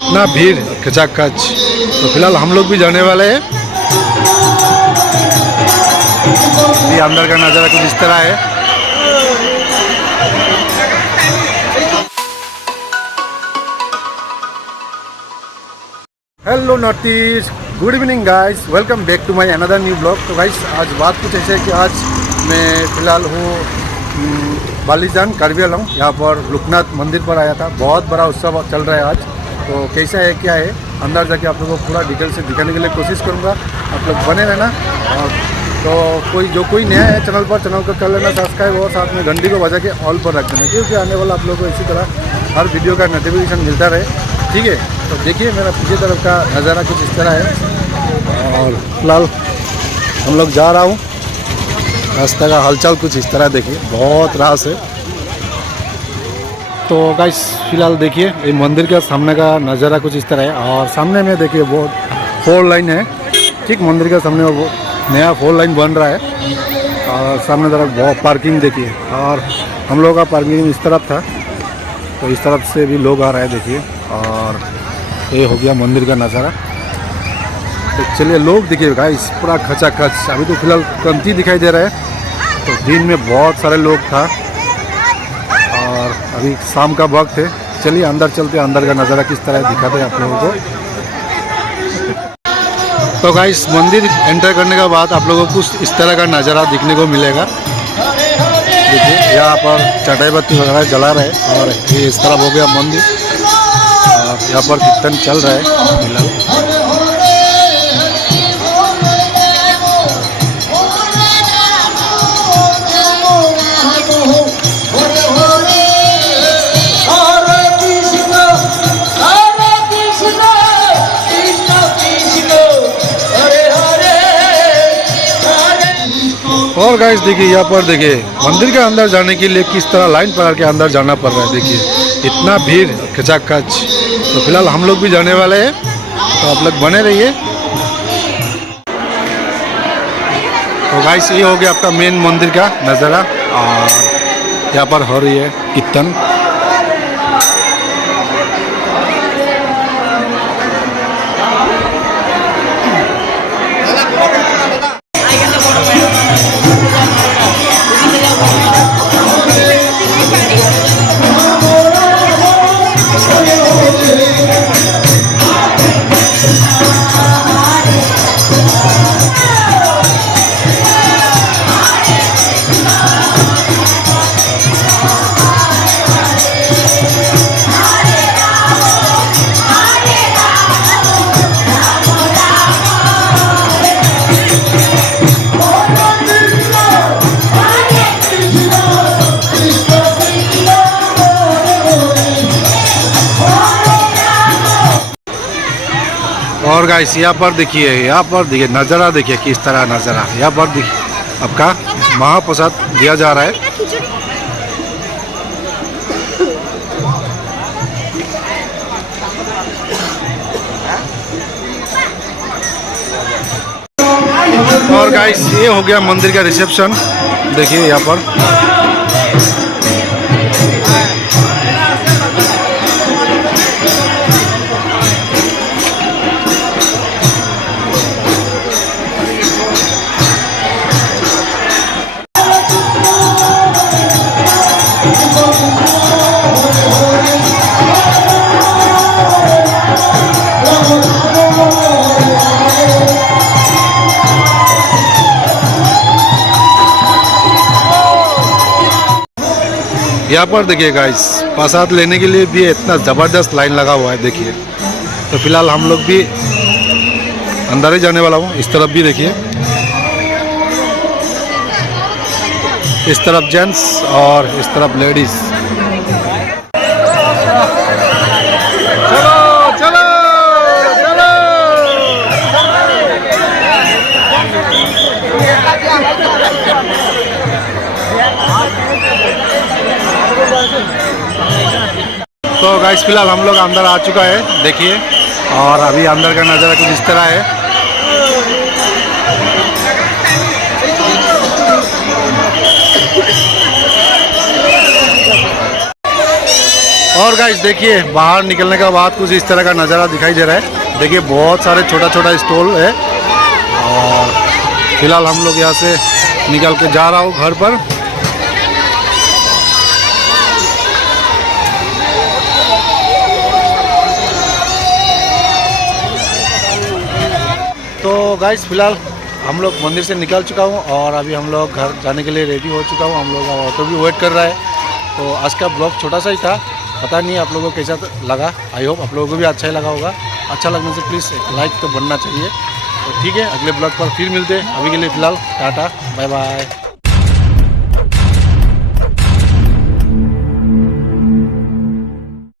इतना भीड़ खचाखच। तो फिलहाल हम लोग भी जाने वाले हैं। ये अंदर का नज़ारा कुछ इस तरह है। Hello north east, good evening guys, welcome back to my another new blog. तो गाइस आज बात कुछ ऐसे है कि आज मैं फ़िलहाल हूँ बालीजान कार्बी आंलॉन्ग। यहाँ पर लोकनाथ मंदिर पर आया था। बहुत बड़ा उत्सव चल रहा है आज। तो कैसा है क्या है अंदर जाके आप लोगों को पूरा डिटेल से दिखाने के लिए कोशिश करूँगा। आप लोग बने रहना। और तो कोई नया है चैनल पर, चैनल को कर लेना सब्सक्राइब और साथ में घंटी को बजा के ऑल पर रख देना, क्योंकि आने वाला आप लोगों को इसी तरह हर वीडियो का नोटिफिकेशन मिलता रहे। ठीक है, तो देखिए मेरा पीछे तरफ का नज़ारा कुछ इस तरह है। और फिलहाल हम लोग जा रहा हूँ। रास्ते का हलचल कुछ इस तरह देखिए, बहुत रास है। तो गाइस फिलहाल देखिए ये मंदिर के सामने का नज़ारा कुछ इस तरह है। और सामने में देखिए बहुत 4 लाइन है। ठीक मंदिर के सामने वो नया 4 लाइन बन रहा है। और सामने तरफ बहुत पार्किंग देखिए। और हम लोगों का पार्किंग इस तरफ था, तो इस तरफ से भी लोग आ रहे हैं देखिए। और ये हो गया मंदिर का नज़ारा। तो चलिए लोग देखिए गाइस पूरा खचाखच। अभी तो फिलहाल कमती दिखाई दे रहा है, तो दिन में बहुत सारे लोग था और अभी शाम का वक्त है। चलिए अंदर चलते, अंदर का नज़ारा किस तरह दिखाते हैं आप लोगों को। तो गाइस मंदिर एंटर करने के बाद आप लोगों को कुछ इस तरह का नज़ारा दिखने को मिलेगा। देखिए यहाँ पर चटाई बत्ती वगैरह जला रहे हैं। और ये इस तरफ हो गया मंदिर। और यहाँ पर कीर्तन चल रहा है फिलहाल। और गाइस देखिए यहाँ पर देखिए मंदिर के अंदर जाने के लिए किस तरह लाइन पकड़ के अंदर जाना पड़ रहा है। देखिए इतना भीड़ खचाखच। तो फिलहाल हम लोग भी जाने वाले हैं, तो आप लोग बने रहिए। तो गाइस ये हो गया आपका मेन मंदिर का नज़ारा। और यहाँ पर हो रही है कीर्तन। और गाइस यहाँ पर देखिए नज़ारा देखिए किस तरह नज़ारा। यहाँ पर देखिए आपका महाप्रसाद दिया जा रहा है। और गाइस ये हो गया मंदिर का रिसेप्शन। देखिए यहाँ पर देखिए गाइस प्रसाद लेने के लिए भी इतना ज़बरदस्त लाइन लगा हुआ है देखिए। तो फिलहाल हम लोग भी अंदर ही जाने वाला हूँ। इस तरफ भी देखिए, इस तरफ जेंट्स और इस तरफ लेडीज। चलो चलो चलो। तो गाइस फिलहाल हम लोग अंदर आ चुका है देखिए। और अभी अंदर का नज़ारा कुछ इस तरह है। और गाइस देखिए बाहर निकलने के बाद कुछ इस तरह का नज़ारा दिखाई दे रहा है। देखिए बहुत सारे छोटा छोटा स्टॉल है और फिलहाल हम लोग यहाँ से निकल के जा रहा हूँ घर पर। तो गाइस फिलहाल हम लोग मंदिर से निकल चुका हूँ और अभी हम लोग घर जाने के लिए रेडी हो चुका हूँ। हम लोग का ऑटो भी वेट कर रहा है। तो आज का ब्लॉग छोटा सा ही था, पता नहीं आप लोगों को कैसा लगा। आई होप आप लोगों को भी अच्छा ही लगा होगा। अच्छा लगने से प्लीज़ एक लाइक तो बनना चाहिए। तो ठीक है, अगले ब्लॉग पर फिर मिलते हैं। अभी के लिए फ़िलहाल टाटा बाय बाय।